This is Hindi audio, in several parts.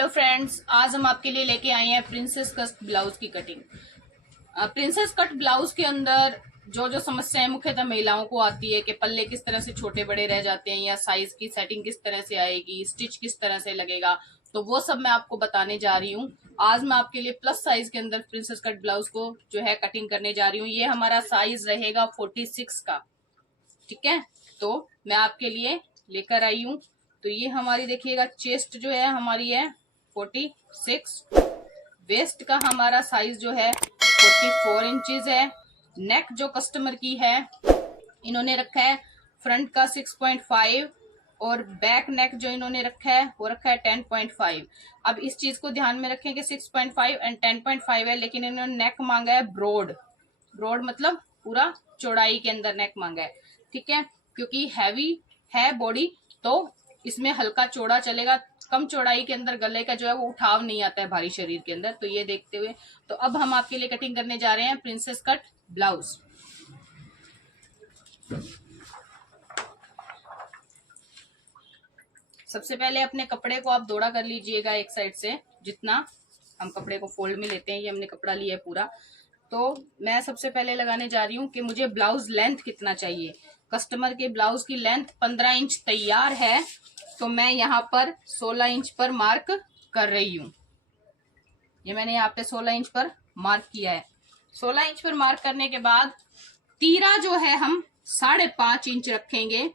हेलो फ्रेंड्स, आज हम आपके लिए लेके आए हैं प्रिंसेस कट ब्लाउज की कटिंग। प्रिंसेस कट ब्लाउज के अंदर जो जो समस्याएं मुख्यतः महिलाओं को आती है कि पल्ले किस तरह से छोटे बड़े रह जाते हैं या साइज की सेटिंग किस तरह से आएगी, स्टिच किस तरह से लगेगा, तो वो सब मैं आपको बताने जा रही हूँ। आज मैं आपके लिए प्लस साइज के अंदर प्रिंसेस कट ब्लाउज को जो है कटिंग करने जा रही हूँ। ये हमारा साइज रहेगा 46 का, ठीक है। तो मैं आपके लिए लेकर आई हूँ। तो ये हमारी देखिएगा चेस्ट जो है हमारी है 46, वेस्ट का हमारा साइज जो है 44 इंचेस है। नेक जो कस्टमर की है इन्होंने रखा है फ्रंट का 6.5 और बैक नेक जो इन्होंने रखा है वो रखा है 10.5। अब इस चीज को ध्यान में रखें कि 6.5 एंड 10.5 है, लेकिन इन्होंने नेक मांगा है ब्रॉड। ब्रॉड मतलब पूरा चौड़ाई के अंदर नेक मांगा है, ठीक है। क्योंकि हैवी है बॉडी तो इसमें हल्का चौड़ा चलेगा, कम चौड़ाई के अंदर गले का जो है वो उठाव नहीं आता है भारी शरीर के अंदर। तो ये देखते हुए तो अब हम आपके लिए कटिंग करने जा रहे हैं प्रिंसेस कट ब्लाउज। सबसे पहले अपने कपड़े को आप दौड़ा कर लीजिएगा एक साइड से, जितना हम कपड़े को फोल्ड में लेते हैं। ये हमने कपड़ा लिया है पूरा। तो मैं सबसे पहले लगाने जा रही हूँ कि मुझे ब्लाउज लेंथ कितना चाहिए। कस्टमर के ब्लाउज की लेंथ 15 इंच तैयार है, तो मैं यहाँ पर 16 इंच पर मार्क कर रही हूँ। ये मैंने यहाँ पे 16 इंच पर मार्क किया है। 16 इंच पर मार्क करने के बाद तीरा जो है हम 5.5 इंच रखेंगे।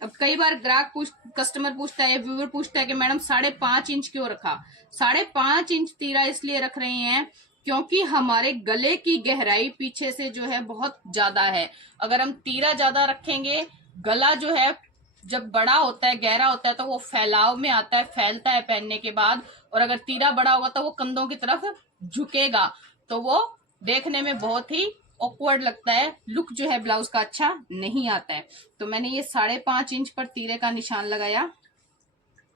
अब कई बार कस्टमर पूछता है, व्यूअर पूछता है कि मैडम 5.5 इंच क्यों रखा। 5.5 इंच तीरा इसलिए रख रहे हैं क्योंकि हमारे गले की गहराई पीछे से जो है बहुत ज्यादा है। अगर हम तीरा ज्यादा रखेंगे, गला जो है जब बड़ा होता है, गहरा होता है, तो वो फैलाव में आता है, फैलता है पहनने के बाद। और अगर तीरा बड़ा होगा तो वो कंधों की तरफ झुकेगा, तो वो देखने में बहुत ही ऑकवर्ड लगता है, लुक जो है ब्लाउज का अच्छा नहीं आता है। तो मैंने ये 5.5 इंच पर तीरे का निशान लगाया।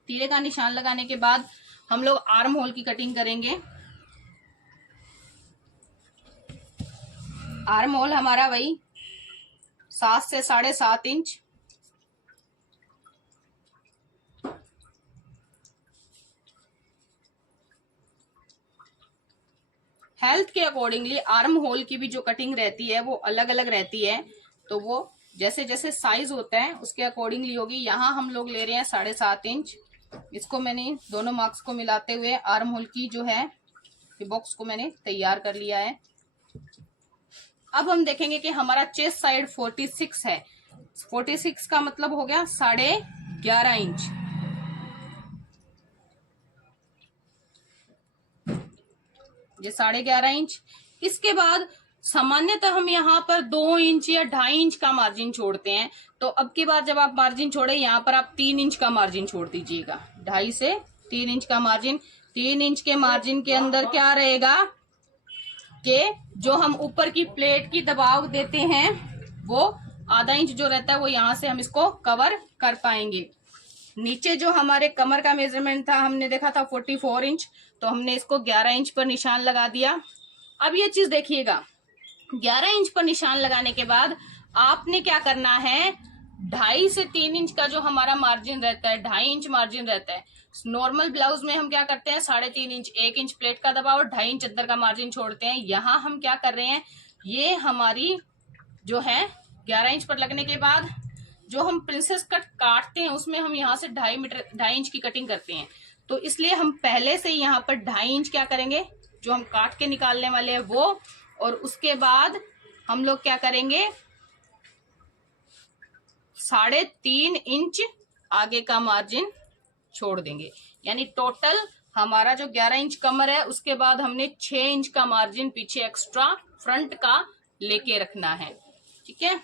तीरे का निशान लगाने के बाद हम लोग आर्म होल की कटिंग करेंगे। आर्म होल हमारा वही 7 से 7.5 इंच। हेल्थ के अकॉर्डिंगली आर्म होल की भी जो कटिंग रहती है वो अलग अलग रहती है, तो वो जैसे जैसे साइज होता है उसके अकॉर्डिंगली होगी। यहाँ हम लोग ले रहे हैं 7.5 इंच। इसको मैंने दोनों मार्क्स को मिलाते हुए आर्म होल की जो है बॉक्स को मैंने तैयार कर लिया है। अब हम देखेंगे कि हमारा चेस्ट साइड 46 है। 46 का मतलब हो गया 11.5 इंच। ये 11.5 इंच। इसके बाद सामान्यतः हम यहाँ पर 2 इंच या 2.5 इंच का मार्जिन छोड़ते हैं। तो अब की बार जब आप मार्जिन छोड़े, यहाँ पर आप 3 इंच का मार्जिन छोड़ दीजिएगा। 2.5 से 3 इंच का मार्जिन। 3 इंच के मार्जिन के अंदर क्या रहेगा कि जो हम ऊपर की प्लेट की दबाव देते हैं वो आधा इंच जो रहता है वो यहाँ से हम इसको कवर कर पाएंगे। नीचे जो हमारे कमर का मेजरमेंट था हमने देखा था 44 इंच, तो हमने इसको 11 इंच पर निशान लगा दिया। अब ये चीज देखिएगा, 11 इंच पर निशान लगाने के बाद आपने क्या करना है, 2.5 से 3 इंच का जो हमारा मार्जिन रहता है, 2.5 इंच मार्जिन रहता है। नॉर्मल ब्लाउज में हम क्या करते हैं, 3.5 इंच, 1 इंच प्लेट का दबाव और 2.5 इंच अंदर का मार्जिन छोड़ते हैं। यहाँ हम क्या कर रहे हैं, ये हमारी जो है 11 इंच पर लगने के बाद जो हम प्रिंसेस कट काटते हैं उसमें हम यहाँ से 2.5 इंच की कटिंग करते हैं। तो इसलिए हम पहले से यहाँ पर 2.5 इंच क्या करेंगे, जो हम काट के निकालने वाले हैं वो, और उसके बाद हम लोग क्या करेंगे 3.5 इंच आगे का मार्जिन छोड़ देंगे। यानी टोटल हमारा जो 11 इंच कमर है उसके बाद हमने 6 इंच का मार्जिन पीछे एक्स्ट्रा फ्रंट का लेके रखना है, ठीक है।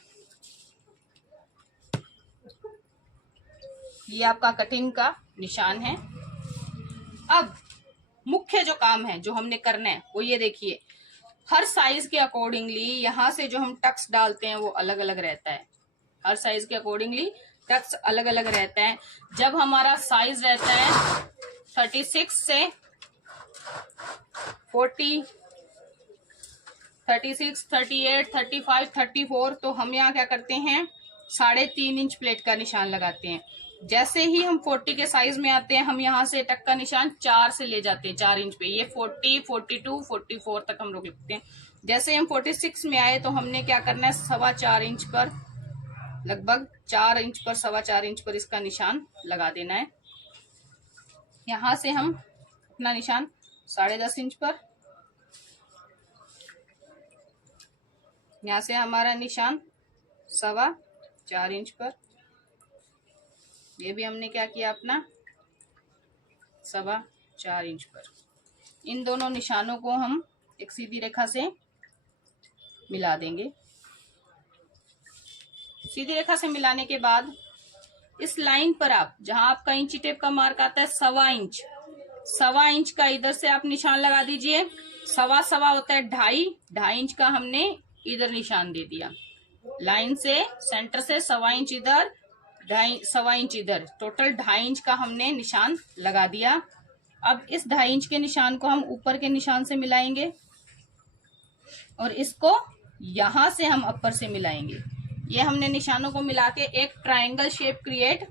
ये आपका कटिंग का निशान है। अब मुख्य जो काम है जो हमने करना है वो ये देखिए, हर साइज के अकॉर्डिंगली यहाँ से जो हम टक्स डालते हैं वो अलग अलग रहता है। हर साइज के अकॉर्डिंगली टक्स अलग अलग रहता है। जब हमारा साइज रहता है 36 से 40, 36, 38, 35, 34, तो हम यहाँ क्या करते हैं 3.5 इंच प्लेट का निशान लगाते हैं। जैसे ही हम 40 के साइज में आते हैं, हम यहाँ से टक का निशान 4 से ले जाते हैं, 4 इंच पे। ये 40, 42, 44 तक हम लोग लिखते हैं। जैसे हम 46 में आए तो हमने क्या करना है, 4.25 इंच पर, लगभग 4 इंच पर, 4.25 इंच पर इसका निशान लगा देना है। यहाँ से हम अपना निशान 10.5 इंच पर, यहाँ से हमारा निशान 4.25 इंच पर, ये भी हमने क्या किया अपना 4.25 इंच पर। इन दोनों निशानों को हम एक सीधी रेखा से मिला देंगे। सीधी रेखा से मिलाने के बाद इस लाइन पर आप, जहां आपका इंची टेप का मार्क आता है 1.25 इंच का, इधर से आप निशान लगा दीजिए। 1.25 होता है 2.5 इंच का, हमने इधर निशान दे दिया। लाइन से सेंटर से 1.25 इंच इधर, 1.25 इंच इधर, टोटल 2.5 इंच का हमने निशान लगा दिया। अब इस 2.5 इंच के निशान को हम ऊपर के निशान से मिलाएंगे और इसको यहां से हम अपर से मिलाएंगे। ये हमने निशानों को मिला के एक ट्रायंगल शेप क्रिएट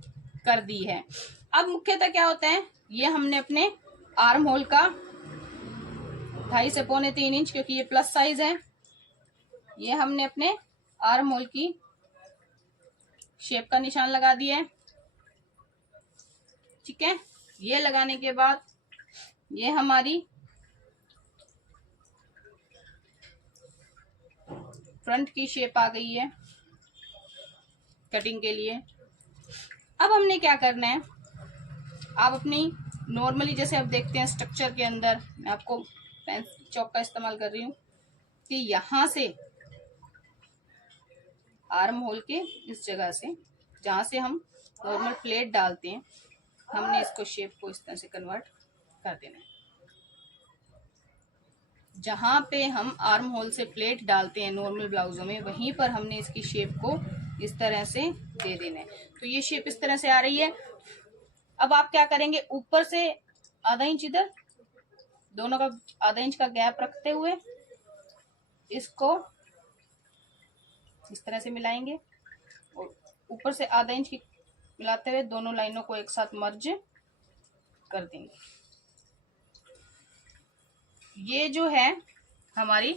कर दी है। अब मुख्यतः क्या होता है, ये हमने अपने आर्म होल का 2.5 से 2.25 इंच, क्योंकि ये प्लस साइज है, ये हमने अपने आर्म होल की शेप का निशान लगा दिया है। ठीक है, ये लगाने के बाद ये हमारी फ्रंट की शेप आ गई है कटिंग के लिए। अब हमने क्या करना है, आप अपनी नॉर्मली जैसे आप देखते हैं स्ट्रक्चर के अंदर, मैं आपको पेंसिल चौक का इस्तेमाल कर रही हूं कि यहां से आर्म होल के इस जगह से, जहां से हम नॉर्मल प्लेट डालते हैं, हमने इसको शेप को इस तरह से कन्वर्ट कर देना है। जहां पे हम आर्म होल से प्लेट डालते हैं नॉर्मल ब्लाउजों में, वहीं पर हमने इसकी शेप को इस तरह से दे देना है। तो ये शेप इस तरह से आ रही है। अब आप क्या करेंगे, ऊपर से 0.5 इंच इधर, दोनों का 0.5 इंच का गैप रखते हुए इसको इस तरह से मिलाएंगे और ऊपर से 0.5 इंच की मिलाते हुए दोनों लाइनों को एक साथ मर्ज कर देंगे। ये जो है हमारी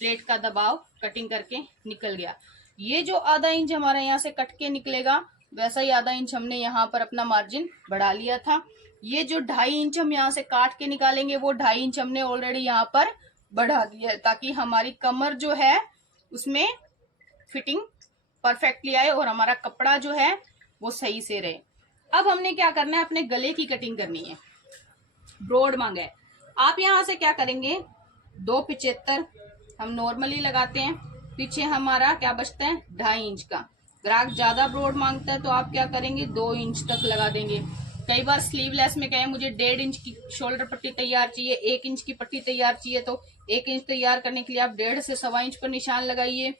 प्लेट का दबाव कटिंग करके निकल गया। ये जो 0.5 इंच हमारा यहाँ से कट के निकलेगा, वैसा ही 0.5 इंच हमने यहाँ पर अपना मार्जिन बढ़ा लिया था। ये जो 2.5 इंच हम यहाँ से काट के निकालेंगे, वो 2.5 इंच हमने ऑलरेडी यहाँ पर बढ़ा दिया है, ताकि हमारी कमर जो है उसमें फिटिंग परफेक्टली आए और हमारा कपड़ा जो है वो सही से रहे। अब हमने क्या करना है, अपने गले की कटिंग करनी है। ब्रॉड मांगा है, आप यहां से क्या करेंगे, 2.75 हम नॉर्मली लगाते हैं, पीछे हमारा क्या बचता है 2.5 इंच का। ग्राहक ज्यादा ब्रॉड मांगता है तो आप क्या करेंगे, 2 इंच तक लगा देंगे। कई बार स्लीवलेस में कहे मुझे 1.5 इंच की शोल्डर पट्टी तैयार चाहिए, 1 इंच की पट्टी तैयार चाहिए, तो 1 इंच तैयार करने के लिए आप 1.5 से 1.25 इंच पर निशान लगाइए।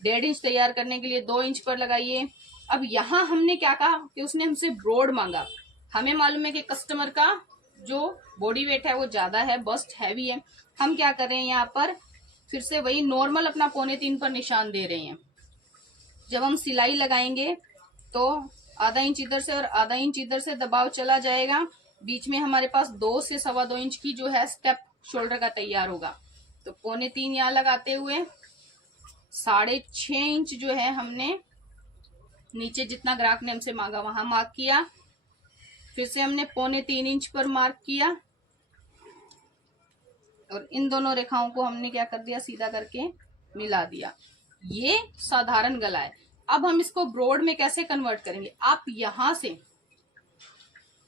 1.5 इंच तैयार करने के लिए 2 इंच पर लगाइए। अब यहाँ हमने क्या कहा कि उसने हमसे ब्रॉड मांगा। हमें मालूम है कि कस्टमर का जो बॉडी वेट है वो ज्यादा है, बस्ट हैवी है। हम क्या कर रहे हैं, यहाँ पर फिर से वही नॉर्मल अपना 2.25 पर निशान दे रहे हैं। जब हम सिलाई लगाएंगे तो 0.5 इंच इधर से और 0.5 इंच इधर से दबाव चला जाएगा। बीच में हमारे पास 2 से 2.25 इंच की जो है स्टेप शोल्डर का तैयार होगा। तो 3.25 यहाँ लगाते हुए 6.5 इंच जो है हमने नीचे जितना ग्राहक ने हमसे मांगा वहां मार्क किया। फिर से हमने 3.25 इंच पर मार्क किया और इन दोनों रेखाओं को हमने क्या कर दिया, सीधा करके मिला दिया। ये साधारण गला है। अब हम इसको ब्रॉड में कैसे कन्वर्ट करेंगे, आप यहां से,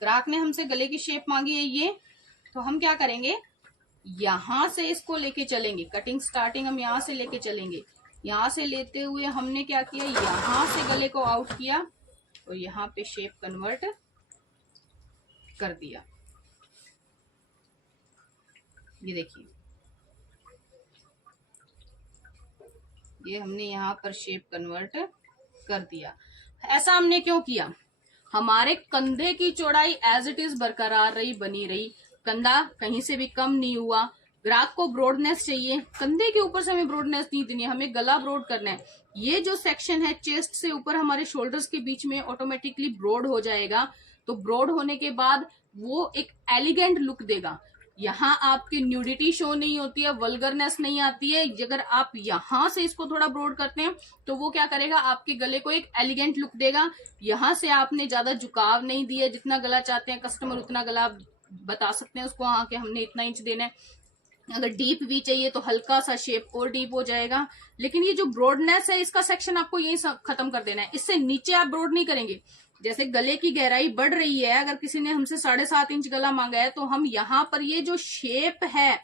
ग्राहक ने हमसे गले की शेप मांगी है ये, तो हम क्या करेंगे, यहां से इसको लेके चलेंगे। कटिंग स्टार्टिंग हम यहां से लेके चलेंगे। यहां से लेते हुए हमने क्या किया, यहां से गले को आउट किया और यहां पे शेप कन्वर्ट कर दिया। ये देखिए, ये हमने यहाँ पर शेप कन्वर्ट कर दिया। ऐसा हमने क्यों किया, हमारे कंधे की चौड़ाई एज इट इज बरकरार रही, बनी रही। कंधा कहीं से भी कम नहीं हुआ। ग्राहक को ब्रॉडनेस चाहिए, कंधे के ऊपर से हमें ब्रॉडनेस नहीं देनी है, हमें गला ब्रॉड करना है। ये जो सेक्शन है चेस्ट से ऊपर हमारे शोल्डर्स के बीच में ऑटोमेटिकली ब्रॉड हो जाएगा। तो ब्रॉड होने के बाद वो एक एलिगेंट लुक देगा। यहाँ आपकी न्यूडिटी शो नहीं होती है, वल्गरनेस नहीं आती है। अगर आप यहाँ से इसको थोड़ा ब्रॉड करते हैं तो वो क्या करेगा, आपके गले को एक एलिगेंट लुक देगा। यहाँ से आपने ज्यादा झुकाव नहीं दिया, जितना गला चाहते हैं कस्टमर उतना गला आप बता सकते हैं उसको, हाँ कि हमने इतना इंच देना है। अगर डीप भी चाहिए तो हल्का सा शेप और डीप हो जाएगा। लेकिन ये जो ब्रॉडनेस है इसका सेक्शन आपको यही खत्म कर देना है, इससे नीचे आप ब्रॉड नहीं करेंगे। जैसे गले की गहराई बढ़ रही है, अगर किसी ने हमसे 7.5 इंच गला मांगा है तो हम यहाँ पर ये जो शेप है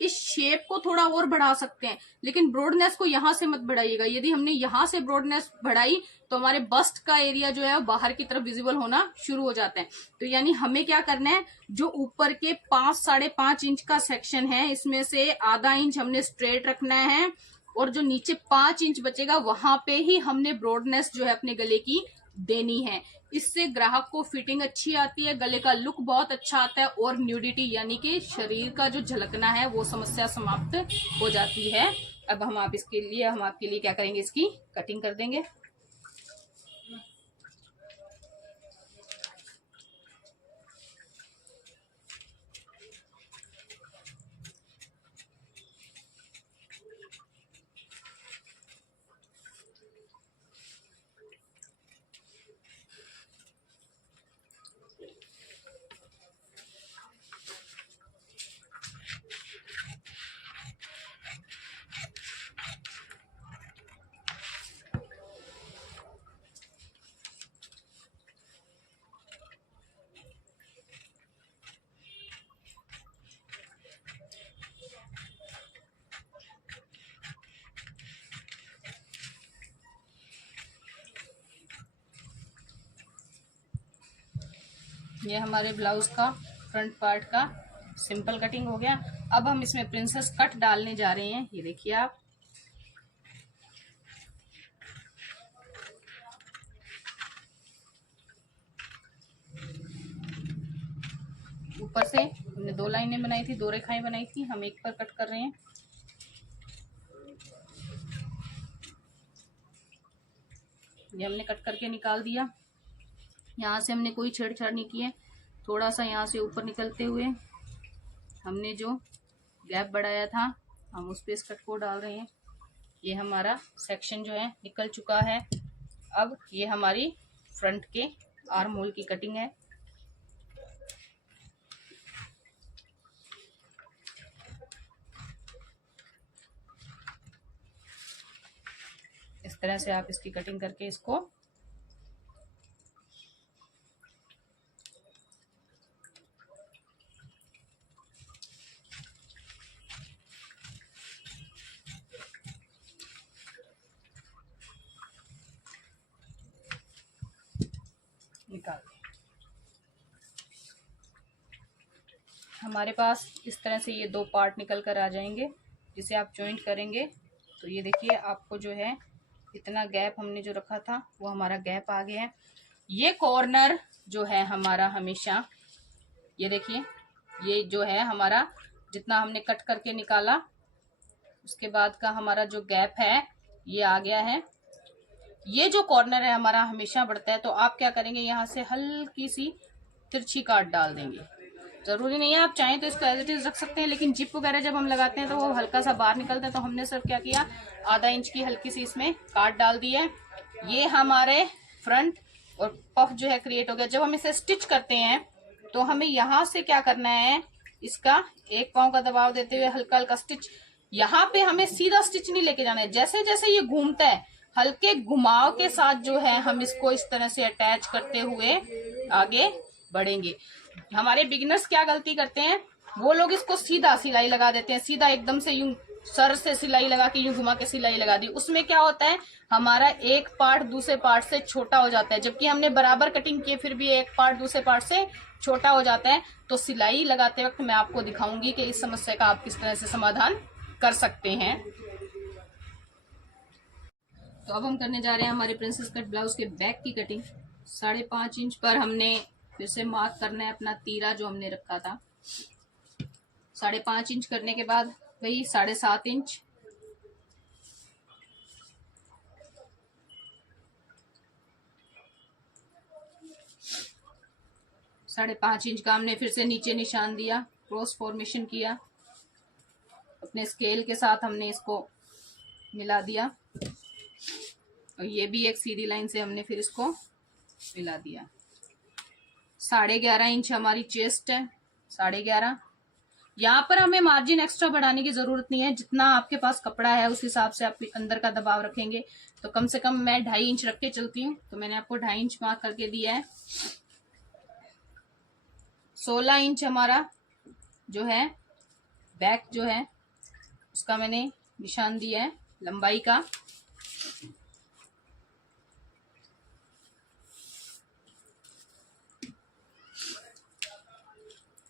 इस शेप को थोड़ा और बढ़ा सकते हैं, लेकिन ब्रॉडनेस को यहां से मत बढ़ाइएगा। यदि हमने यहां से ब्रॉडनेस बढ़ाई तो हमारे बस्ट का एरिया जो है वो बाहर की तरफ विजिबल होना शुरू हो जाता है। तो यानी हमें क्या करना है, जो ऊपर के 5-5.5 इंच का सेक्शन है इसमें से आधा इंच हमने स्ट्रेट रखना है, और जो नीचे 5 इंच बचेगा वहां पे ही हमने ब्रॉडनेस जो है अपने गले की देनी है। इससे ग्राहक को फिटिंग अच्छी आती है, गले का लुक बहुत अच्छा आता है, और न्यूडिटी यानी कि शरीर का जो झलकना है वो समस्या समाप्त हो जाती है। अब हम आपके लिए क्या करेंगे, इसकी कटिंग कर देंगे। ये हमारे ब्लाउज का फ्रंट पार्ट का सिंपल कटिंग हो गया। अब हम इसमें प्रिंसेस कट डालने जा रहे हैं। ये देखिए आप, ऊपर से हमने 2 लाइनें बनाई थी, 2 रेखाएं बनाई थी, हम एक पर कट कर रहे हैं। ये हमने कट करके निकाल दिया। यहाँ से हमने कोई छेड़छाड़ नहीं की है। थोड़ा सा यहाँ से ऊपर निकलते हुए हमने जो गैप बढ़ाया था हम उस पे इस कट को डाल रहे हैं। ये हमारा सेक्शन जो है निकल चुका है। अब ये हमारी फ्रंट के आर्म होल की कटिंग है। इस तरह से आप इसकी कटिंग करके इसको निकाल दें। हमारे पास इस तरह से ये 2 पार्ट निकल कर आ जाएंगे, जिसे आप जॉइंट करेंगे तो ये देखिए आपको जो है इतना गैप हमने जो रखा था वो हमारा गैप आ गया है। ये कॉर्नर जो है हमारा हमेशा, ये देखिए ये जो है हमारा जितना हमने कट करके निकाला उसके बाद का हमारा जो गैप है ये आ गया है। ये जो कॉर्नर है हमारा हमेशा बढ़ता है, तो आप क्या करेंगे, यहाँ से हल्की सी तिरछी काट डाल देंगे। जरूरी नहीं है, आप चाहें तो इसको एज इट इज रख सकते हैं, लेकिन जिप वगैरह जब हम लगाते हैं तो वो हल्का सा बाहर निकलता है। तो हमने सिर्फ क्या किया, आधा इंच की हल्की सी इसमें काट डाल दी है। ये हमारे फ्रंट और पफ जो है क्रिएट हो गया। जब हम इसे स्टिच करते हैं तो हमें यहाँ से क्या करना है, इसका एक पांव का दबाव देते हुए हल्का हल्का स्टिच, यहाँ पे हमें सीधा स्टिच नहीं लेके जाना है। जैसे जैसे ये घूमता है हल्के घुमाव के साथ जो है हम इसको इस तरह से अटैच करते हुए आगे बढ़ेंगे। हमारे बिगिनर्स क्या गलती करते हैं, वो लोग इसको सीधा सिलाई लगा देते हैं, सीधा एकदम से यूं सर से सिलाई लगा के यूं घुमा के सिलाई लगा दी। उसमें क्या होता है, हमारा एक पार्ट दूसरे पार्ट से छोटा हो जाता है। जबकि हमने बराबर कटिंग की फिर भी एक पार्ट दूसरे पार्ट से छोटा हो जाता है। तो सिलाई लगाते वक्त मैं आपको दिखाऊंगी कि इस समस्या का आप किस तरह से समाधान कर सकते हैं। तो अब हम करने जा रहे हैं हमारे प्रिंसेस कट ब्लाउज के बैक की कटिंग। 5.5 इंच पर हमने फिर से मार्क करना है अपना तीरा जो हमने रखा था। 5.5 इंच करने के बाद वही 7.5 इंच 5.5 इंच का हमने फिर से नीचे निशान दिया, क्रॉस फॉर्मेशन किया, अपने स्केल के साथ हमने इसको मिला दिया और ये भी एक सीधी लाइन से हमने फिर इसको मिला दिया। 11.5 इंच हमारी चेस्ट है, 11.5। यहाँ पर हमें मार्जिन एक्स्ट्रा बढ़ाने की जरूरत नहीं है, जितना आपके पास कपड़ा है उस हिसाब से आप अंदर का दबाव रखेंगे। तो कम से कम मैं 2.5 इंच रख के चलती हूँ, तो मैंने आपको 2.5 इंच मार्क करके दिया है। 16 इंच हमारा जो है बैक जो है उसका मैंने निशान दिया है लंबाई का।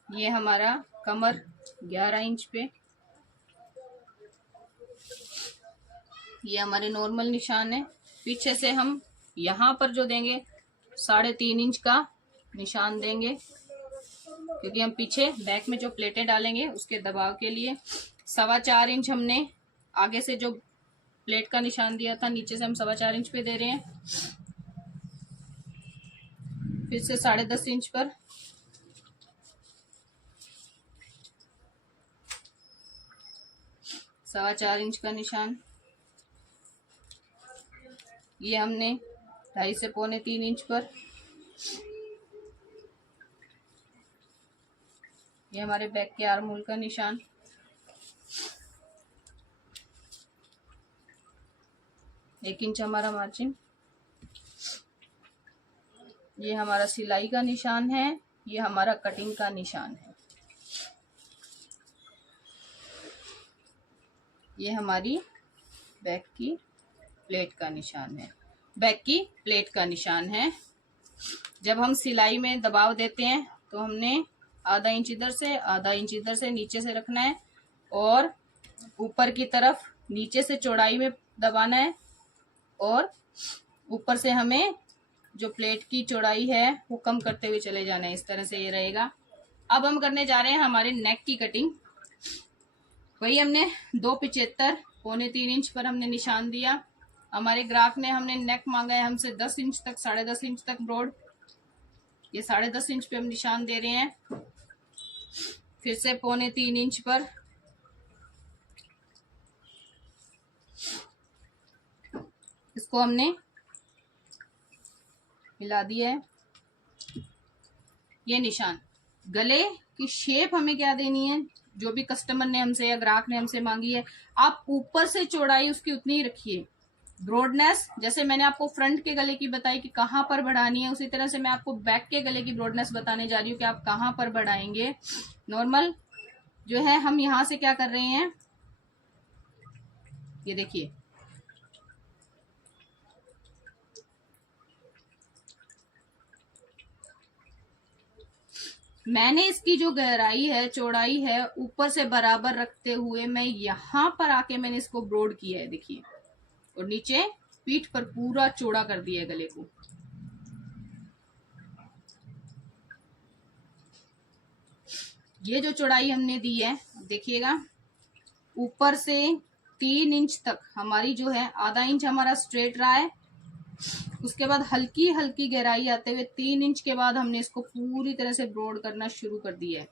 ये हमारा कमर 11 इंच पे, ये हमारे नॉर्मल निशान है। पीछे से हम यहाँ पर जो देंगे 3.5 इंच का निशान देंगे, क्योंकि हम पीछे बैक में जो प्लेटें डालेंगे उसके दबाव के लिए। 4.25 इंच हमने आगे से जो प्लेट का निशान दिया था, नीचे से हम 4.25 इंच पे दे रहे हैं। फिर से 10.5 इंच पर 4.25 इंच का निशान। ये हमने 2.5 से 2.25 इंच पर, ये हमारे बैक के आर्म होल का निशान। एक इंच हमारा मार्जिन। ये हमारा सिलाई का निशान है, ये हमारा कटिंग का निशान है। ये हमारी बैक की प्लेट का निशान है, बैक की प्लेट का निशान है। जब हम सिलाई में दबाव देते हैं तो हमने 1/2 इंच इधर से 1/2 इंच इधर से नीचे से रखना है और ऊपर की तरफ नीचे से चौड़ाई में दबाना है और ऊपर से हमें जो प्लेट की चौड़ाई है वो कम करते हुए चले जाना है। इस तरह से ये रहेगा। अब हम करने जा रहे हैं हमारे नेक की कटिंग। वही हमने 2.75 3.25 इंच पर हमने निशान दिया। हमारे ग्राहक ने हमने नेक मांगा है हमसे 10 इंच तक, 10.5 इंच तक ब्रॉड। ये 10.5 इंच पे हम निशान दे रहे हैं। फिर से 3.25 इंच पर इसको हमने मिला दिया है। ये निशान गले की शेप हमें क्या देनी है, जो भी कस्टमर ने हमसे या ग्राहक ने हमसे मांगी है, आप ऊपर से चौड़ाई उसकी उतनी ही रखिए। ब्रॉडनेस जैसे मैंने आपको फ्रंट के गले की बताई कि कहाँ पर बढ़ानी है, उसी तरह से मैं आपको बैक के गले की ब्रॉडनेस बताने जा रही हूँ कि आप कहाँ पर बढ़ाएंगे। नॉर्मल जो है हम यहां से क्या कर रहे हैं, ये देखिए मैंने इसकी जो गहराई है चौड़ाई है ऊपर से बराबर रखते हुए मैं यहां पर आके मैंने इसको ब्रॉड किया है, देखिए, और नीचे पीठ पर पूरा चौड़ा कर दिया है गले को। ये जो चौड़ाई हमने दी है देखिएगा, ऊपर से 3 इंच तक हमारी जो है 1/2 इंच हमारा स्ट्रेट रहा है। उसके बाद हल्की हल्की गहराई आते हुए 3 इंच के बाद हमने इसको पूरी तरह से ब्रॉड करना शुरू कर दिया है।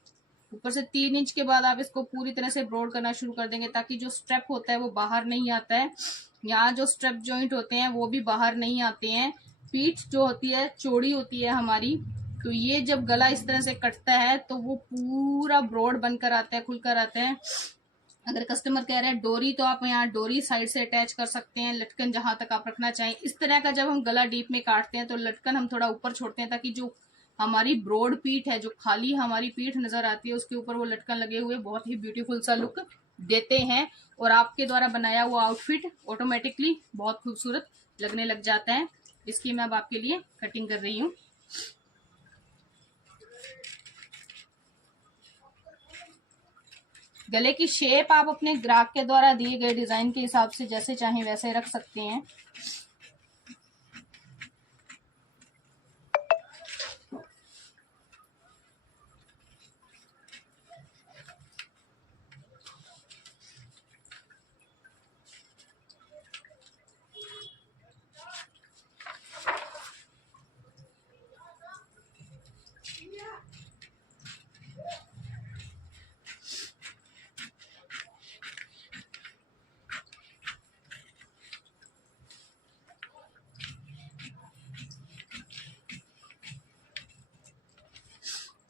ऊपर से 3 इंच के बाद आप इसको पूरी तरह से ब्रॉड करना शुरू कर देंगे ताकि जो स्ट्रेप होता है वो बाहर नहीं आता है। यहाँ जो स्ट्रेप जॉइंट होते हैं वो भी बाहर नहीं आते हैं। पीठ जो होती है चौड़ी होती है हमारी, तो ये जब गला इस तरह से कटता है तो वो पूरा ब्रॉड बनकर आता है, खुलकर आता है। अगर कस्टमर कह रहे हैं डोरी, तो आप यहाँ डोरी साइड से अटैच कर सकते हैं, लटकन जहां तक आप रखना चाहें। इस तरह का जब हम गला डीप में काटते हैं तो लटकन हम थोड़ा ऊपर छोड़ते हैं ताकि जो हमारी ब्रॉड पीठ है, जो खाली हमारी पीठ नजर आती है, उसके ऊपर वो लटकन लगे हुए बहुत ही ब्यूटीफुल सा लुक देते हैं और आपके द्वारा बनाया हुआ आउटफिट ऑटोमेटिकली बहुत खूबसूरत लगने लग जाता है। इसकी मैं अब आपके लिए कटिंग कर रही हूँ। गले की शेप आप अपने ग्राहक के द्वारा दिए गए डिजाइन के हिसाब से जैसे चाहें वैसे रख सकते हैं।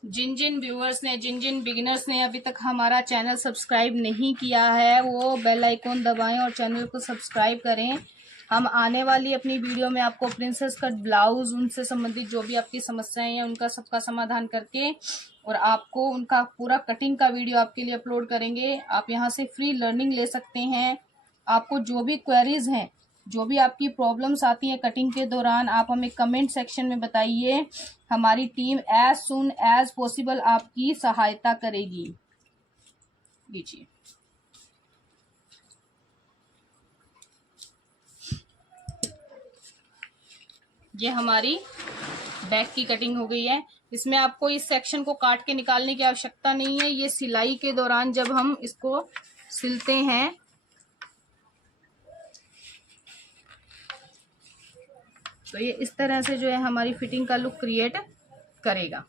जिन जिन व्यूअर्स ने, जिन जिन बिगिनर्स ने अभी तक हमारा चैनल सब्सक्राइब नहीं किया है वो बेल आइकॉन दबाएं और चैनल को सब्सक्राइब करें। हम आने वाली अपनी वीडियो में आपको प्रिंसेस कट ब्लाउज, उनसे संबंधित जो भी आपकी समस्याएं हैं उनका सबका समाधान करके और आपको उनका पूरा कटिंग का वीडियो आपके लिए अपलोड करेंगे। आप यहाँ से फ्री लर्निंग ले सकते हैं। आपको जो भी क्वेरीज हैं, जो भी आपकी प्रॉब्लम्स आती हैं कटिंग के दौरान, आप हमें कमेंट सेक्शन में बताइए। हमारी team as soon as possible आपकी सहायता करेगी। लीजिए, ये हमारी बैक की कटिंग हो गई है। इसमें आपको इस सेक्शन को काट के निकालने की आवश्यकता नहीं है। ये सिलाई के दौरान जब हम इसको सिलते हैं तो ये इस तरह से जो है हमारी फिटिंग का लुक क्रिएट करेगा।